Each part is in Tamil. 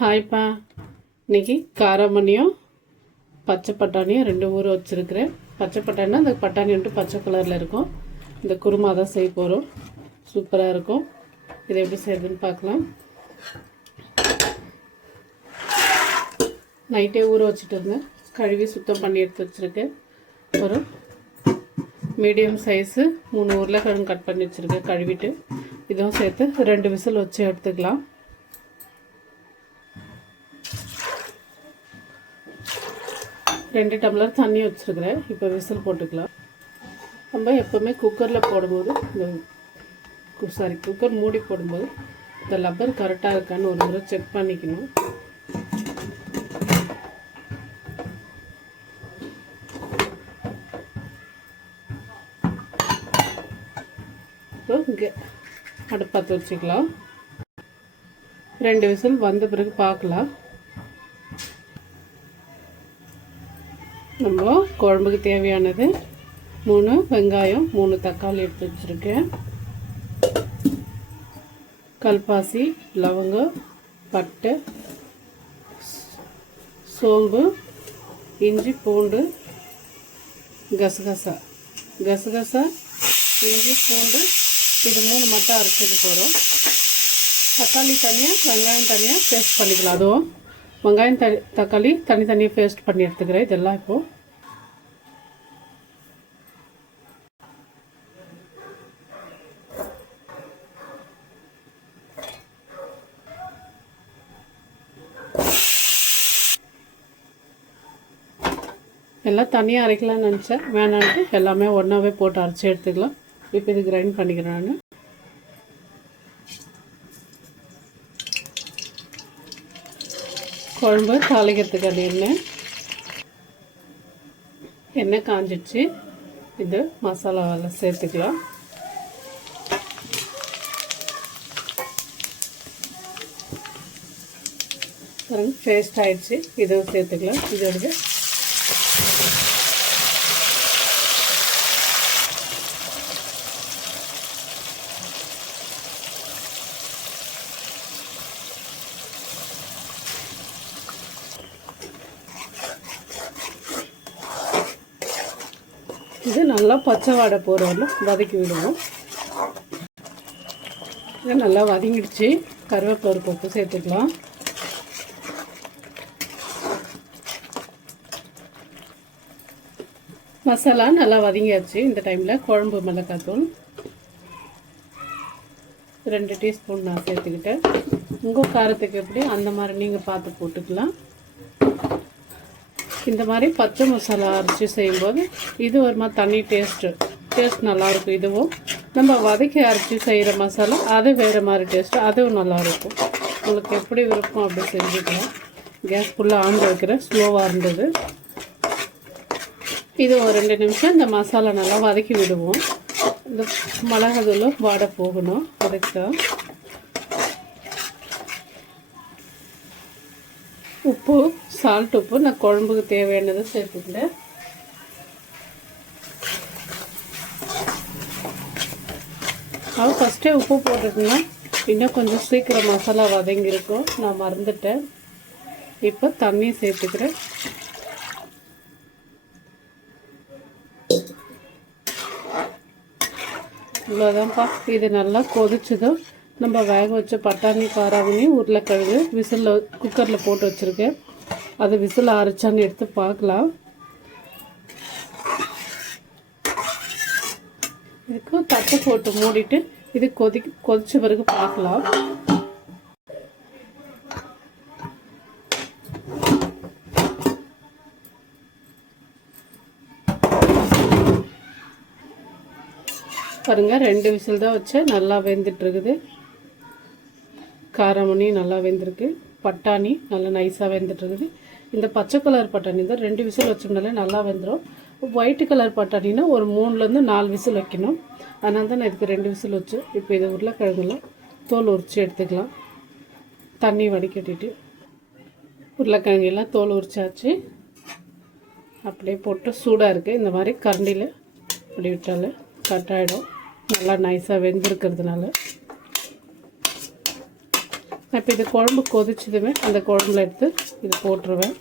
ஹாய்ப்பா. இன்றைக்கி காராமணியும் பச்சை பட்டாணியும் 2 ஊற வச்சுருக்கிறேன். பச்சை பட்டாணினா அந்த பட்டாணி வந்துட்டு பச்சை கலரில் இருக்கும். இந்த குருமா தான் செய்ய போகிறோம். சூப்பராக இருக்கும். இதை எப்படி செய்யுதுன்னு பார்க்கலாம். நைட்டே ஊற வச்சுட்டு இருந்தேன். கழுவி சுத்தம் பண்ணி எடுத்து வச்சுருக்கேன். ஒரு மீடியம் சைஸு 3 உருளைக்கிழங்கு கட் பண்ணி வச்சுருக்கேன். கழுவிட்டு இதுவும் சேர்த்து 2 விசில் வச்சு எடுத்துக்கலாம். 2 டம்ளர் தண்ணி வச்சுருக்கிறேன். இப்போ விசில் போட்டுக்கலாம். நம்ம எப்போவுமே குக்கரில் போடும்போது குக்கர் மூடி போடும்போது இந்த லப்பர் கரெக்டாக இருக்கான்னு ஒரு முறை செக் பண்ணிக்கணும். இப்போ இங்கே அடுப்பத்து வச்சுக்கலாம். 2 விசில் வந்த பிறகு பார்க்கலாம். நம்ம குழம்புக்கு தேவையானது 3 வெங்காயம், 3 தக்காளி எடுத்து வச்சுருக்கேன். கல்பாசி, லவங்கம், பட்டை, சோம்பு, இஞ்சி, பூண்டு, கசகசா, இஞ்சி, பூண்டு இது 3 மட்டும் அரைச்சிக்க போகிறோம். தக்காளி தனியாக, வெங்காயம் தனியாக பேஸ்ட் பண்ணிக்கலாம். அதுவும் வெங்காயம் தக்காளி தனித்தனியாக பேஸ்ட் பண்ணி எடுத்துக்கிறேன். இதெல்லாம் இப்போது எல்லாம் தனியாக அரைக்கலாம்னு நினச்சேன். வேணான்ட்டு எல்லாமே ஒன்றாவே போட்டு அரைச்சி எடுத்துக்கலாம். இப்போ இது கிரைண்ட் பண்ணிக்கிறேன் நான். குழம்பு தாளிக்கிறதுக்கு அது எண்ணெய் காஞ்சிடுச்சு. இது மசாலாவெல்லாம் சேர்த்துக்கலாம். பேஸ்ட் ஆயிடுச்சு. இதுவும் சேர்த்துக்கலாம். இதோட இது நல்லா பச்சை வாடை போகிற வரலும் வதக்கி விடுவோம். இது நல்லா வதங்கிடுச்சு. கருவேப்பிலை போட்டு சேர்த்துக்கலாம். மசாலா நல்லா வதங்கியாச்சு. இந்த டைமில் குழம்பு மிளகாத்தூள் 2 டீஸ்பூன் நான் சேர்த்துக்கிட்டேன். உங்கள் காரத்துக்கு எப்படி அந்த மாதிரி நீங்கள் பார்த்து போட்டுக்கலாம். இந்த மாதிரி பச்சை மசாலா அரைச்சி செய்யும்போது இது ஒரு மாதிரி தனி டேஸ்ட் நல்லாயிருக்கும். இதுவும் நம்ம வதக்கி அரைச்சி செய்கிற மசாலா அது வேறு மாதிரி டேஸ்ட்டு, அதுவும் நல்லாயிருக்கும். உங்களுக்கு எப்படி விருப்பம் அப்படி செஞ்சுக்கலாம். கேஸ் ஃபுல்லாக ஆன் வைக்கிறேன். ஸ்லோவாக இருந்தது. இது ஒரு 2 நிமிஷம் இந்த மசாலா நல்லா வதக்கி விடுவோம். இந்த மிளகாத்தூள் வாடை போகணும். அதுக்கு உப்பு, சால்ட் உப்பு நான் குழம்புக்கு தேவையானதை சேர்த்துக்கிட்டேன். அது ஃபஸ்ட்டே உப்பு போட்டுட்டேன்னா இன்னும் கொஞ்சம் சீக்கிரம் மசாலா வதங்கியிருக்கும். நான் மறந்துட்டேன். இப்போ தண்ணி சேர்த்துக்கிறேன். இவ்வளோதான்ப்பா. இது நல்லா கொதிச்சதும் நம்ம வேக வச்ச பட்டாணி, காராமணி, உருளைக்கிழங்கு விசிலில் குக்கரில் போட்டு வச்சுருக்கேன். அது விசில் அரைச்சான்னு எடுத்து பார்க்கலாம். இதுக்கு தட்டை போட்டு மூடிட்டு இது கொதிச்ச பிறகு பார்க்கலாம். பாருங்கள், 2 விசில் தான் வச்சேன். நல்லா வெந்துட்டுருக்குது. காராமணி நல்லா வெந்திருக்கு. பட்டாணி நல்லா நைஸாக வெந்துட்டுருக்குது. இந்த பச்சை கலர் பட்டாணி தான் 2 விசில் வச்சோம்னாலே நல்லா வெந்துடும். ஒயிட் கலர் பட்டாணினா ஒரு 3லேருந்து 4 விசில் வைக்கணும். அதனால தான் நான் இதுக்கு 2 விசில் வச்சு. இப்போ இது உருளைக்கிழங்குலாம் தோல் உரித்து எடுத்துக்கலாம். தண்ணி வடிகட்டிட்டு உருளைக்கிழங்கெல்லாம் தோல் உரிச்சாச்சு. அப்படியே போட்டு சூடாக இருக்குது. இந்த மாதிரி கரண்டியில் அப்படி விட்டால் கட் ஆகிடும். நல்லா நைஸாக வெந்திருக்கிறதுனால இப்போ இது குழம்பு கொதிச்சதுமே அந்த குழம்புல எடுத்து இது போட்டுருவேன்.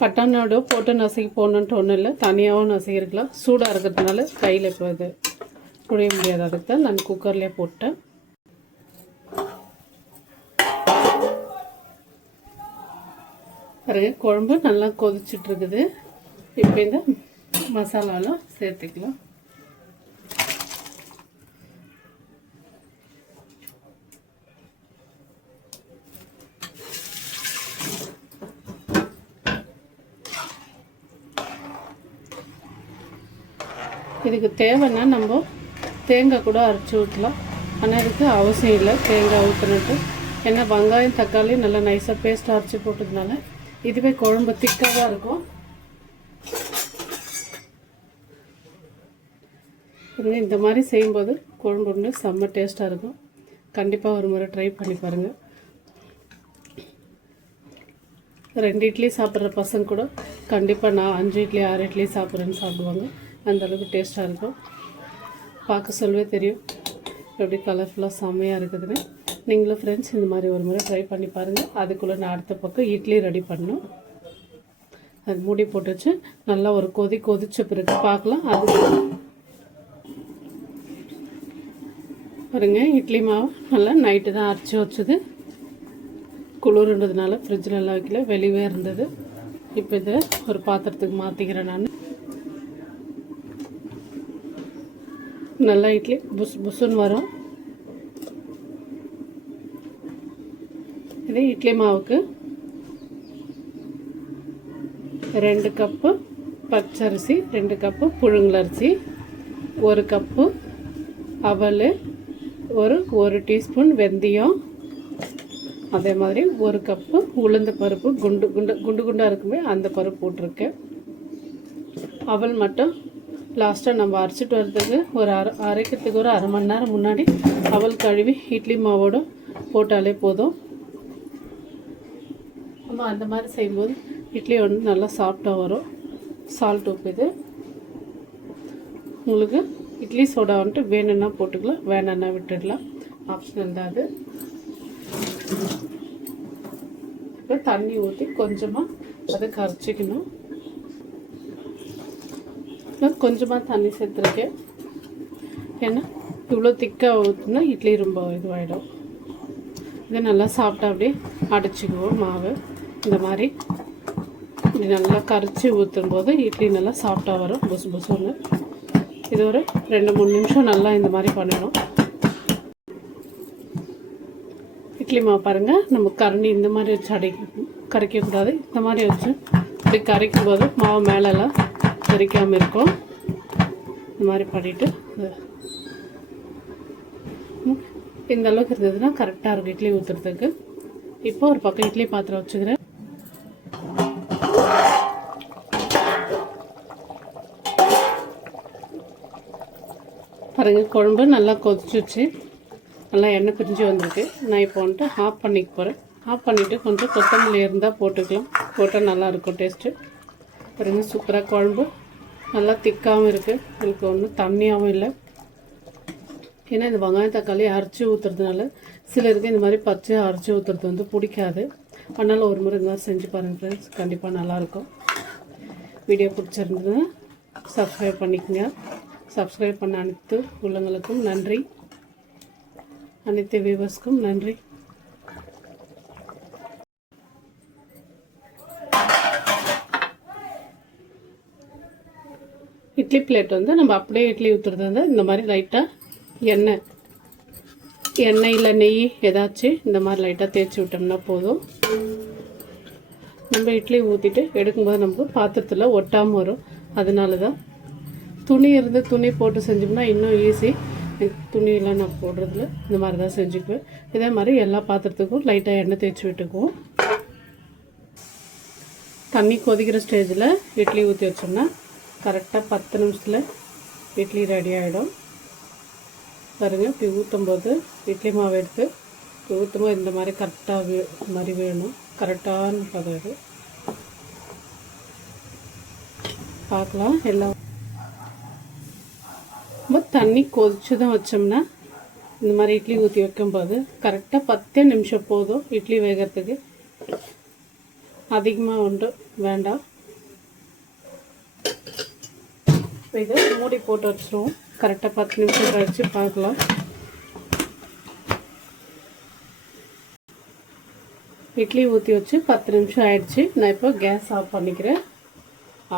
பட்டாணியோட போட்டு நசுக்கி போடணுன்ட்டு ஒன்றும் இல்லை, தனியாகவும் நசுக்கிருக்கலாம். சூடாக இருக்கிறதுனால கையில் இப்போ இது புழிய முடியாது, அதுக்கு தான் நான் குக்கர்லேயே போட்டேன். பாருங்க குழம்பு நல்லா கொதிச்சுட்ருக்குது. இப்போ இந்த மசாலாலாம் சேர்த்துக்கலாம். இதுக்கு தேவைன்னா நம்ம தேங்காய் கூட அரைச்சி ஊற்றலாம், ஆனால் இதுக்கு அவசியம் இல்லை தேங்காய் ஊற்றணுன்ட்டு. ஏன்னா வெங்காயம் தக்காளி நல்லா நைஸாக பேஸ்ட்டாக அரைச்சி போட்டதுனால இதுவே குழம்பு திக்காக தான் இருக்கும். இந்த மாதிரி செய்யும்போது குழம்பு ஒன்று செம்ம டேஸ்ட்டாக இருக்கும். கண்டிப்பாக ஒரு முறை ட்ரை பண்ணி பாருங்கள். 2 இட்லி சாப்பிட்ற பசங்க கூட கண்டிப்பாக நான் 5 இட்லி 6 இட்லி சாப்பிட்றேன்னு சாப்பிடுவாங்க. அந்தளவுக்கு டேஸ்ட்டாக இருக்கும். பார்க்க சொல்லவே தெரியும் எப்படி கலர்ஃபுல்லாக செம்மையாக இருக்குதுன்னு. நீங்களும் ஃப்ரெண்ட்ஸ் இந்த மாதிரி ஒரு முறை ட்ரை பண்ணி பாருங்கள். அதுக்குள்ளே நான் அடுத்த பக்கம் இட்லி ரெடி பண்ணணும். அது மூடி போட்டு வச்சு நல்லா ஒரு கொதிச்ச பிறகு பார்க்கலாம். அது பாருங்க இட்லி மாவு நல்லா நைட்டு தான் அரைச்சி வச்சது. குளிர்ன்றதுனால ஃப்ரிட்ஜில் எல்லாம் வைக்கல, வெளியே இருந்தது. இப்போ இதை ஒரு பாத்திரத்துக்கு மாற்றிக்கிறேன். நான் நல்லா இட்லி புஸ்ஸுன்னு வரும். இது இட்லி மாவுக்கு 2 கப்பு பச்சரிசி, 2 கப்பு புழுங்கலரிசி, 1 கப்பு அவல், ஒரு டீஸ்பூன் வெந்தயம், அதே மாதிரி 1 கப்பு உளுந்த பருப்பு, குண்டு குண்டாக இருக்குமே அந்த பருப்பு போட்டிருக்கேன். அவல் மட்டும் லாஸ்ட்டாக நம்ம அரைச்சிட்டு வரதுக்கு அரைக்கிறதுக்கு ஒரு அரை மணி நேரம் முன்னாடி அவல் கழுவி இட்லி மாவோடு போட்டாலே போதும். நம்ம அந்த மாதிரி செய்யும்போது இட்லி வந்து நல்லா சாஃப்டாக வரும். சால்ட் உப்பு இது உங்களுக்கு இட்லி சோடா வந்துட்டு வேணும்னா போட்டுக்கலாம், வேணும்னா விட்டுடலாம், ஆப்ஷனல் தான் அது. இப்போ தண்ணி ஊற்றி கொஞ்சமாக அதை கரைச்சிக்கணும். கொஞ்சமாக தண்ணி சேர்த்துருக்கேன், ஏன்னா இவ்வளோ திக்காக ஊற்றுனா இட்லி ரொம்ப இதுவாகிடும். இதை நல்லா சாப்பிட்டா அப்படியே அடைச்சிக்குவோம் மாவு. இந்த மாதிரி இப்படி நல்லா கரைச்சி ஊற்றும் போது இட்லி நல்லா சாஃப்டாக வரும், புசுன்னு. இது ஒரு 2-3 நிமிஷம் நல்லா இந்த மாதிரி பண்ணணும். இட்லி மாவு பாருங்கள், நம்ம கரண்டி இந்த மாதிரி வச்சு கரைக்கக்கூடாது. இந்த மாதிரி வச்சு இப்படி கரைக்கும் போது மாவு மேலெல்லாம் கரைக்காமல் இருக்கும். இந்த மாதிரி பண்ணிவிட்டு இந்த அளவுக்கு இருந்ததுன்னா கரெக்டாக இருக்கும் இட்லி ஊற்றுறதுக்கு. இப்போ ஒரு பக்கம் இட்லி பாத்திரம் வச்சுக்கிறேன். பாருங்கள் குழம்பு நல்லா கொதிச்சிச்சு, நல்லா எண்ணெய் பிரிஞ்சு வந்திருக்கு. நான் இப்போ வந்துட்டு ஆஃப் பண்ணிக்க போகிறேன். ஆஃப் பண்ணிவிட்டு கொஞ்சம் கொத்தமல்லி இருந்தால் போட்டுக்கலாம், போட்டால் நல்லாயிருக்கும் டேஸ்ட்டு. பாருங்கள் சூப்பராக குழம்பு நல்லா திக்காகவும் இருக்குது, எனக்கு ஒன்றும் தண்ணியாகவும் இல்லை. ஏன்னா இந்த வெங்காயம் தக்காளி அரைச்சி ஊற்றுறதுனால சிலருக்கு இந்த மாதிரி பச்சையாக அரைச்சி ஊற்றுறது வந்து பிடிக்காது. அதனால் ஒரு முறை இந்த மாதிரி செஞ்சு பாருங்கள் ஃப்ரெண்ட்ஸ், கண்டிப்பாக நல்லாயிருக்கும். வீடியோ பிடிச்சிருந்ததுன்னா சப்ஸ்கிரைப் பண்ணிக்கோங்க. சப்ஸ்கிரைப் பண்ண அனைத்து உள்ளங்களுக்கும் நன்றி, அனைத்து வியூவர்ஸ்க்கும் நன்றி. இட்லி பிளேட் வந்து நம்ம அப்படியே இட்லி ஊற்றுறது வந்து இந்த மாதிரி லைட்டாக எண்ணெய் இல்லை நெய் ஏதாச்சும் இந்த மாதிரி லைட்டாக தேய்ச்சி விட்டோம்னா போதும். நம்ம இட்லி ஊற்றிட்டு எடுக்கும்போது நமக்கு பாத்திரத்தில் ஒட்டாமல் வரும். அதனால தான் துணி போட்டு செஞ்சோம்னா இன்னும் ஈஸி. துணியெல்லாம் நான் போடுறதுல இந்த மாதிரி தான் செஞ்சுக்குவேன். இதே மாதிரி எல்லா பாத்திரத்துக்கும் லைட்டாக எண்ணெய் தேய்ச்சி விட்டுக்குவோம். தண்ணி கொதிக்கிற ஸ்டேஜில் இட்லி ஊற்றி வச்சோம்னா கரெக்டாக 10 நிமிஷத்தில் இட்லி ரெடி ஆகிடும். பாருங்கள் இப்படி ஊற்றும்போது இட்லி மாவு எடுத்து ஊற்றும்போது இந்த மாதிரி கரெக்டாக மாதிரி வேணும், கரெக்டான பதம் இது. பார்க்கலாம் எல்லாம் ரொம்ப தண்ணி கொதிச்சதும் வச்சோம்னா இந்த மாதிரி இட்லி ஊற்றி வைக்கும்போது கரெக்டாக 10 நிமிஷம் போதும் இட்லி வேகிறதுக்கு. அதிகமாக உண்டு வேண்டாம். இதை மூடி போட்டு வச்சுருவோம். கரெக்டாக 10 நிமிஷம் கழிச்சு பார்க்கலாம். இட்லி ஊற்றி வச்சு 10 நிமிஷம் ஆயிடுச்சு. நான் இப்போ கேஸ் ஆஃப் பண்ணிக்கிறேன்.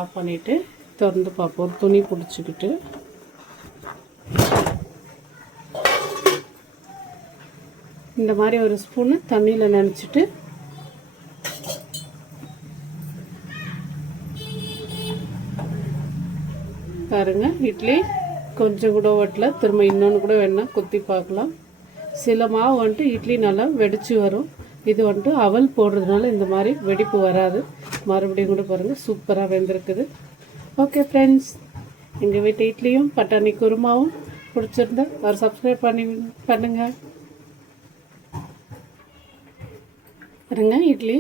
ஆஃப் பண்ணிவிட்டு திறந்து பார்ப்போம். ஒரு துணி பிடிச்சிக்கிட்டு இந்த மாதிரி ஒரு ஸ்பூனு தண்ணியில் நனைச்சிட்டு பாருங்க, இட்லி கொஞ்சம் கூட ஓட்டல. திரும்ப இன்னொன்று கூட வேணா குத்தி பார்க்கலாம். சில மாவு வந்துட்டு இட்லி நல்லா வெடிச்சு வரும். இது வந்துட்டு அவல் போடுறதுனால இந்த மாதிரி வெடிப்பு வராது. மறுபடியும் கூட பாருங்கள், சூப்பராக வெந்திருக்குது. ஓகே ஃப்ரெண்ட்ஸ், எங்கள் வீட்டு இட்லியும் பட்டாணி குருமாவும் பிடிச்சிருந்தா ஒரு சப்ஸ்கிரைப் பண்ணுங்க. பாருங்க, இட்லி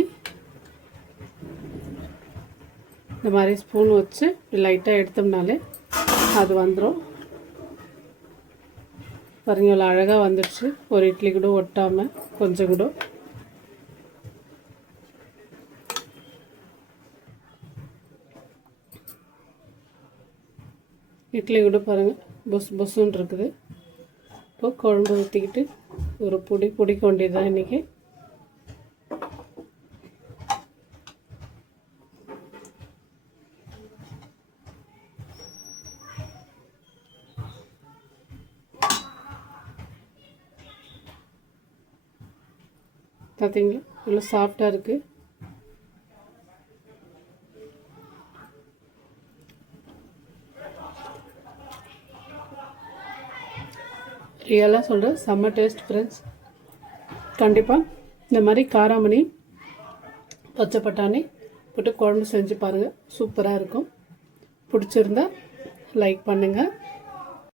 இந்த மாதிரி ஸ்பூன் வச்சு லைட்டாக எடுத்தோம்னாலே அது வந்துடும். பாருங்க, இவ்வளோ அழகாக வந்துடுச்சு. ஒரு இட்லி கூட ஒட்டாமல் கொஞ்சம் கூட. இட்லி கூட பாருங்கள் பொசுன்னு இருக்குது. இப்போ குழம்பு ஊற்றிக்கிட்டு ஒரு பிடிக்க வேண்டியதுதான் இன்றைக்கி. பார்த்தீங்களா இவ்வளோ சாஃப்டாக இருக்குது. ரியலாக சொல்கிறேன், செம்ம டேஸ்ட் ஃப்ரெண்ட்ஸ். கண்டிப்பாக இந்த மாதிரி காராமணி பச்சை பட்டாணி போட்டு குழம்பு செஞ்சு பாருங்கள், சூப்பராக இருக்கும். பிடிச்சிருந்தா லைக் பண்ணுங்கள்.